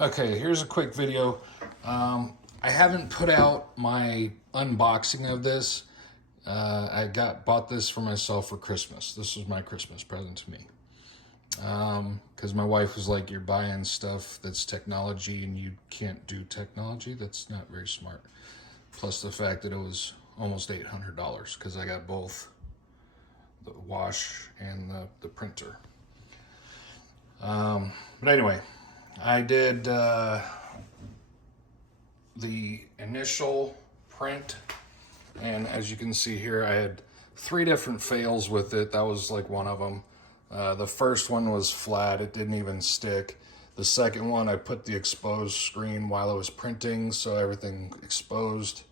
Okay, here's a quick video. I haven't put out my unboxing of this. I bought this for myself for Christmas. This was my Christmas present to me. Because my wife was like, you're buying stuff that's technology and you can't do technology. That's not very smart. Plus the fact that it was almost $800 because I got both the wash and the printer. But anyway, I did the initial print, and as you can see here, I had 3 different fails with it. That was like one of them. The first one was flat, it didn't even stick. The second one, I put the exposed screen while I was printing, so everything exposed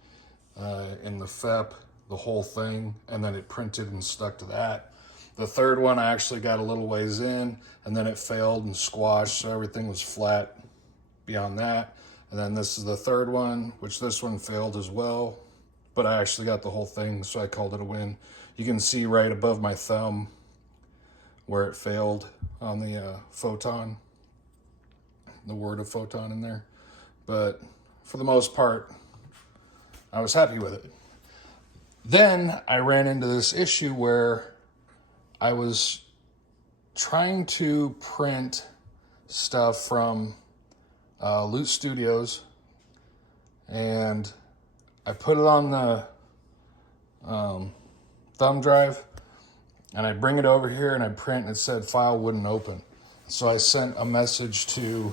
in the FEP, the whole thing, and then it printed and stuck to that. The third one, I actually got a little ways in, and then it failed and squashed, so everything was flat beyond that. And then this is the third one, which this one failed as well, but I actually got the whole thing, so I called it a win. You can see right above my thumb where it failed on the photon, the word of photon in there. But for the most part, I was happy with it. Then I ran into this issue where I was trying to print stuff from Loot Studios, and I put it on the thumb drive, and I bring it over here and I print, and it said file wouldn't open. So I sent a message to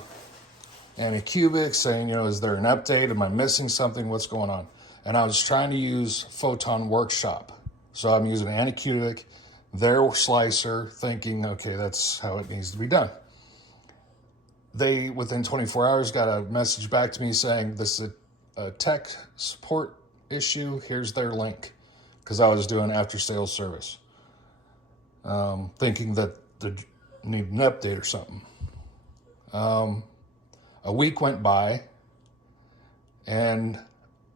Anycubic saying, is there an update? Am I missing something? What's going on? And I was trying to use Photon Workshop. So I'm using Anycubic, their slicer, thinking, okay, that's how it needs to be done. They, within 24 hours, got a message back to me saying, this is a tech support issue. Here's their link. Because I was doing after sales service. Thinking that they need an update or something. A week went by, and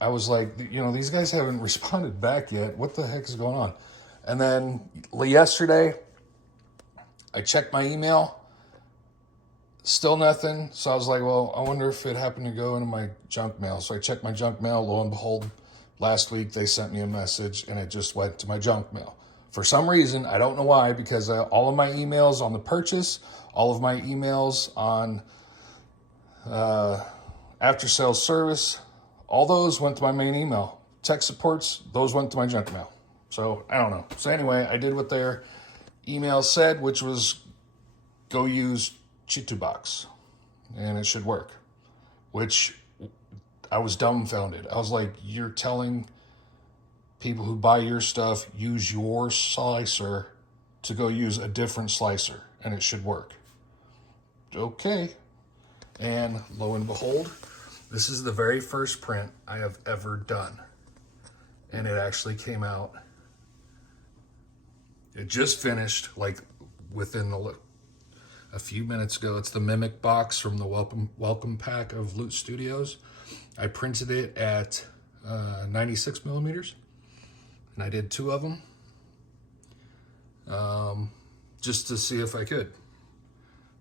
I was like, these guys haven't responded back yet. What the heck is going on? And then yesterday, I checked my email, still nothing. So I was like, well, I wonder if it happened to go into my junk mail. So I checked my junk mail. Lo and behold, last week they sent me a message and it just went to my junk mail. For some reason, I don't know why, because all of my emails on the purchase, all of my emails on after sales service, all those went to my main email. Tech supports, those went to my junk mail. So I don't know. So anyway, I did what their email said, which was go use Chitubox and it should work, which I was dumbfounded. I was like, you're telling people who buy your stuff, use your slicer to go use a different slicer and it should work. Okay. And lo and behold, this is the very first print I have ever done. And it actually came out. It just finished like within a few minutes ago. It's the Mimic box from the welcome pack of Loot Studios. I printed it at 96 millimeters, and I did 2 of them just to see if I could.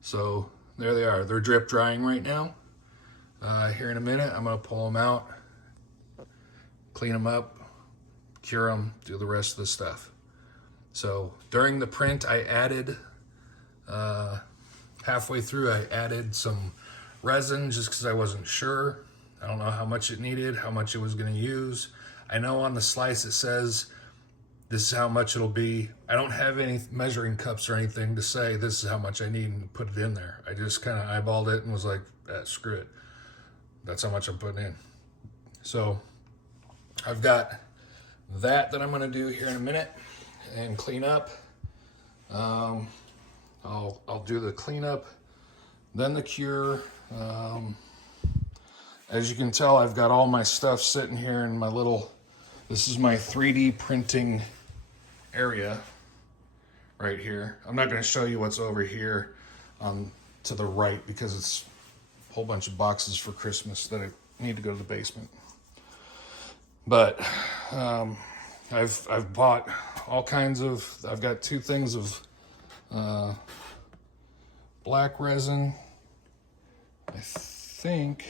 So there they are. They're drip drying right now. Here in a minute, I'm going to pull them out, clean them up, cure them, do the rest of the stuff. So during the print, I added, halfway through, I added some resin just because I wasn't sure. I don't know how much it needed, how much it was going to use. I know on the slice it says this is how much it'll be. I don't have any measuring cups or anything to say this is how much I need and put it in there. I just kind of eyeballed it and was like, screw it. That's how much I'm putting in. So I've got that I'm going to do here in a minute and clean up. I'll do the cleanup, then the cure. As you can tell, I've got all my stuff sitting here in my this is my 3D printing area right here. I'm not going to show you what's over here to the right because it's a whole bunch of boxes for Christmas that I need to go to the basement. But I've bought all kinds of, I've got 2 things of black resin. I think,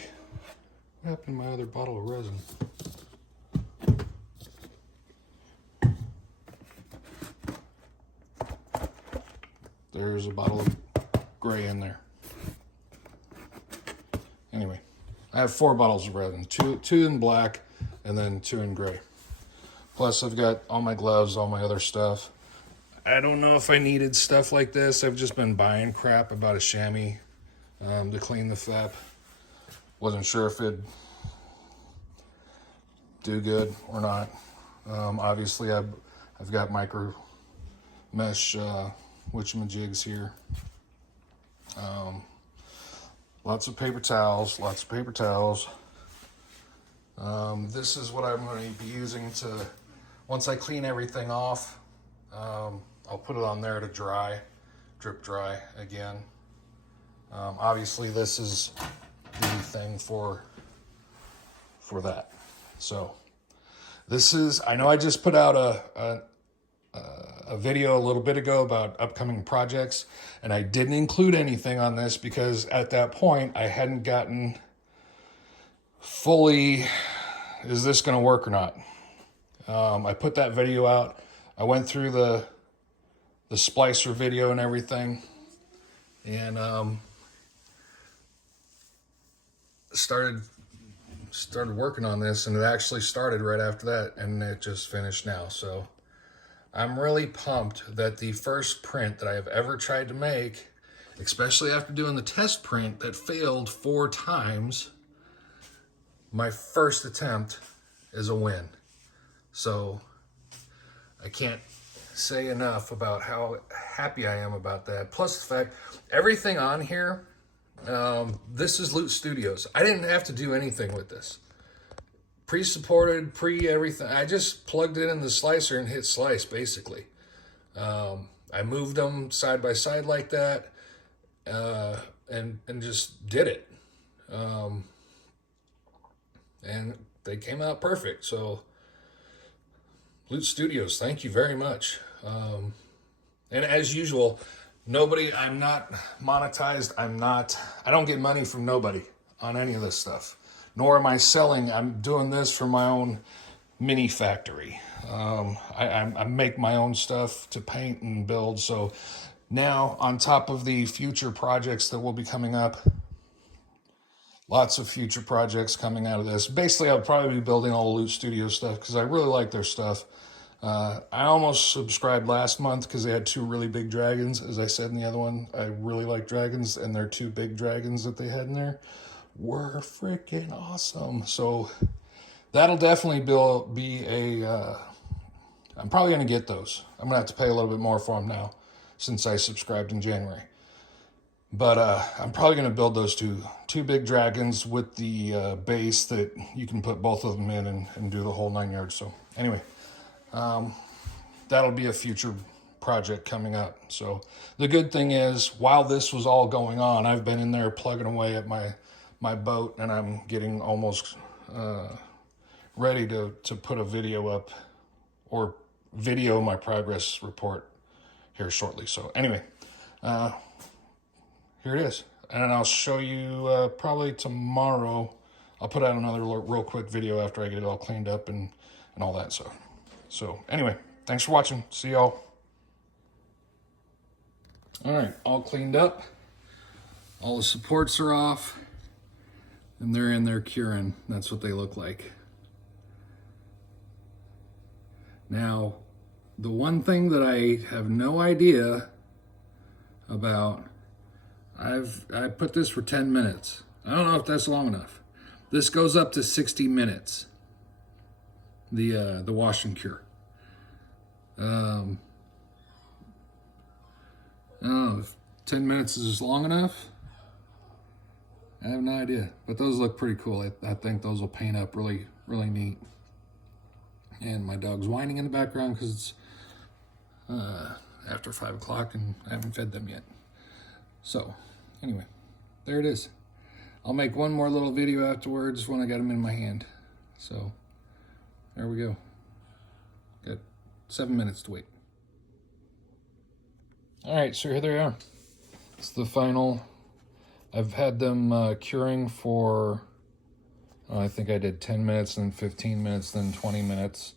what happened to my other bottle of resin? There's a bottle of gray in there. Anyway, I have 4 bottles of resin, two in black and then 2 in gray. Plus I've got all my gloves, all my other stuff. I don't know if I needed stuff like this. I've just been buying crap. I bought a chamois to clean the FEP. Wasn't sure if it'd do good or not. Obviously I've got micro mesh witchamajigs here. Lots of paper towels, this is what I'm going to be using to, once I clean everything off, I'll put it on there to dry, drip dry again. Obviously this is the thing for that. So this is, I know I just put out a video a little bit ago about upcoming projects, and I didn't include anything on this because at that point I hadn't gotten fully, is this going to work or not? I put that video out. I went through the splicer video and everything, and started working on this, and it actually started right after that, and it just finished now. So I'm really pumped that the first print that I have ever tried to make, especially after doing the test print that failed 4 times, my first attempt is a win. So I can't say enough about how happy I am about that. Plus the fact, everything on here, this is Loot Studios. I didn't have to do anything with this. Pre-supported, pre-everything. I just plugged it in the slicer and hit slice, basically. I moved them side by side like that, and just did it. And they came out perfect. So Loot Studios, thank you very much. And as usual, I'm not monetized. I don't get money from nobody on any of this stuff. Nor am I selling. I'm doing this for my own mini factory. I make my own stuff to paint and build. So now, on top of the future projects that will be coming up, lots of future projects coming out of this. Basically, I'll probably be building all the Loot Studio stuff because I really like their stuff. I almost subscribed last month because they had 2 really big dragons. As I said in the other one, I really like dragons, and their 2 big dragons that they had in there were freaking awesome. So that'll definitely be a, I'm probably going to get those. I'm going to have to pay a little bit more for them now since I subscribed in January. But I'm probably going to build those two big dragons with the base that you can put both of them in and do the whole 9 yards. So anyway, that'll be a future project coming up. So the good thing is, while this was all going on, I've been in there plugging away at my boat, and I'm getting almost ready to put a video up, or video my progress report here shortly. So anyway, here it is. And I'll show you probably tomorrow. I'll put out another real quick video after I get it all cleaned up and all that. So anyway, thanks for watching. See y'all. All right, all cleaned up. All the supports are off, and they're in there curing. That's what they look like. Now, the one thing that I have no idea about, I put this for 10 minutes. I don't know if that's long enough. This goes up to 60 minutes. The wash and cure. I don't know if 10 minutes is long enough. I have no idea, but those look pretty cool. I think those will paint up really, really neat. And my dog's whining in the background because it's after 5 o'clock and I haven't fed them yet. So anyway, there it is. I'll make one more little video afterwards when I got them in my hand. So there we go. Got 7 minutes to wait. All right, so here they are. It's the final I've had them curing for, I think I did 10 minutes, then 15 minutes, then 20 minutes.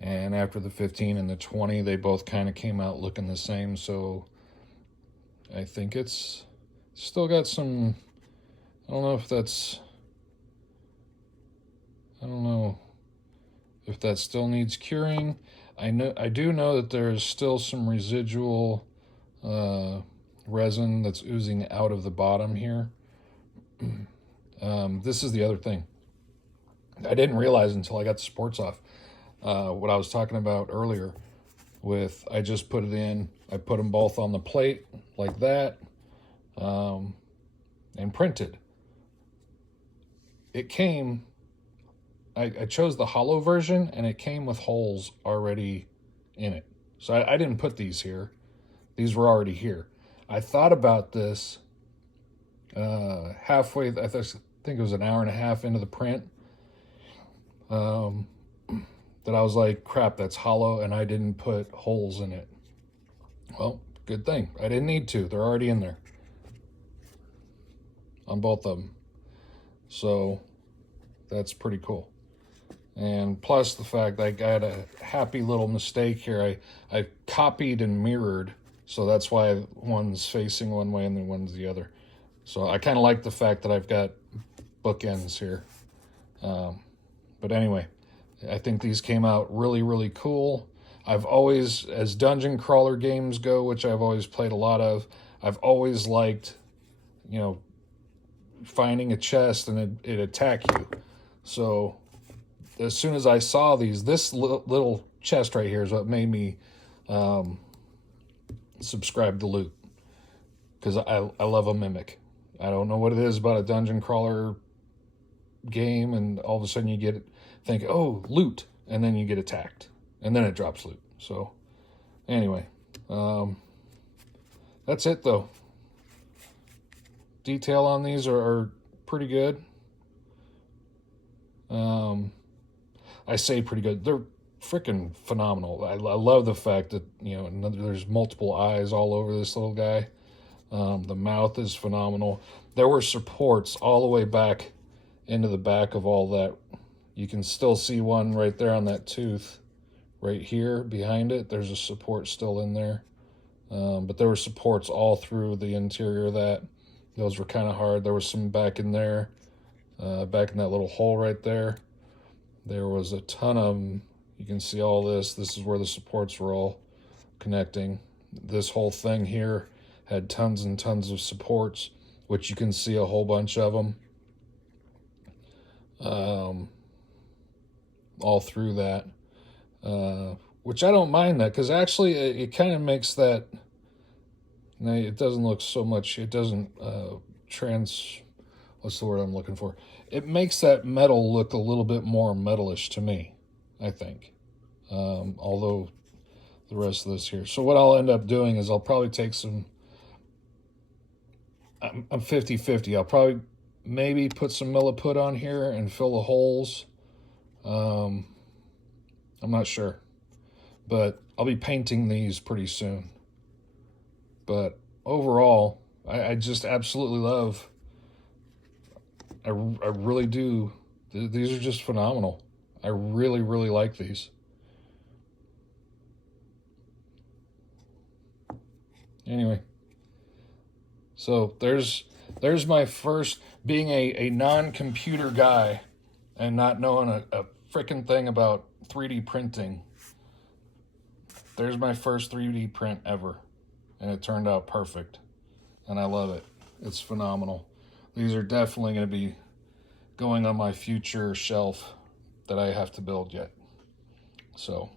And after the 15 and the 20, they both kind of came out looking the same. So I think it's still got some, I don't know if that still needs curing. I do know that there's still some residual resin that's oozing out of the bottom here. This is the other thing. I didn't realize until I got the supports off. What I was talking about earlier with, I just put it in, I put them both on the plate like that, and printed. It came, I chose the hollow version, and it came with holes already in it. So I didn't put these here. These were already here. I thought about this halfway, I think it was an hour and a half into the print, that I was like, crap, that's hollow, and I didn't put holes in it. Well, good thing. I didn't need to. They're already in there on both of them. So that's pretty cool. And plus the fact that I got a happy little mistake here. I copied and mirrored, so that's why one's facing one way and then one's the other. So I kind of like the fact that I've got bookends here. But anyway, I think these came out really, really cool. I've always, as dungeon crawler games go, which I've always played a lot of, I've always liked, you know, finding a chest and it attack you. So as soon as I saw these, this little chest right here is what made me subscribe to Loot, because I love a mimic. I don't know what it is about a dungeon crawler game, and all of a sudden you think, oh, loot, and then you get attacked, and then it drops loot. So anyway, that's it though. Detail on these are pretty good. I say pretty good. They're freaking phenomenal. I love the fact that, you know, there's multiple eyes all over this little guy. The mouth is phenomenal. There were supports all the way back into the back of all that. You can still see one right there on that tooth right here behind it. There's a support still in there. But there were supports all through the interior of that. Those were kind of hard. There was some back in there, back in that little hole right there. There was a ton of them. You can see all this. This is where the supports were all connecting. This whole thing here had tons and tons of supports, which you can see a whole bunch of them all through that, which I don't mind that, because actually it kind of makes that, it doesn't look so much, it doesn't what's the word I'm looking for? It makes that metal look a little bit more metalish to me, I think. Although the rest of this here. So what I'll end up doing is I'll probably take some, I'm 50-50. I'll probably maybe put some milliput on here and fill the holes. I'm not sure. But I'll be painting these pretty soon. But overall, I just absolutely love, I really do. These are just phenomenal. I really, really like these. Anyway, so there's my first, being a non-computer guy and not knowing a freaking thing about 3D printing. There's my first 3D print ever, and it turned out perfect, and I love it. It's phenomenal. These are definitely going to be going on my future shelf that I have to build yet. So,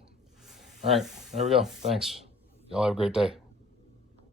all right, there we go. Thanks. Y'all have a great day.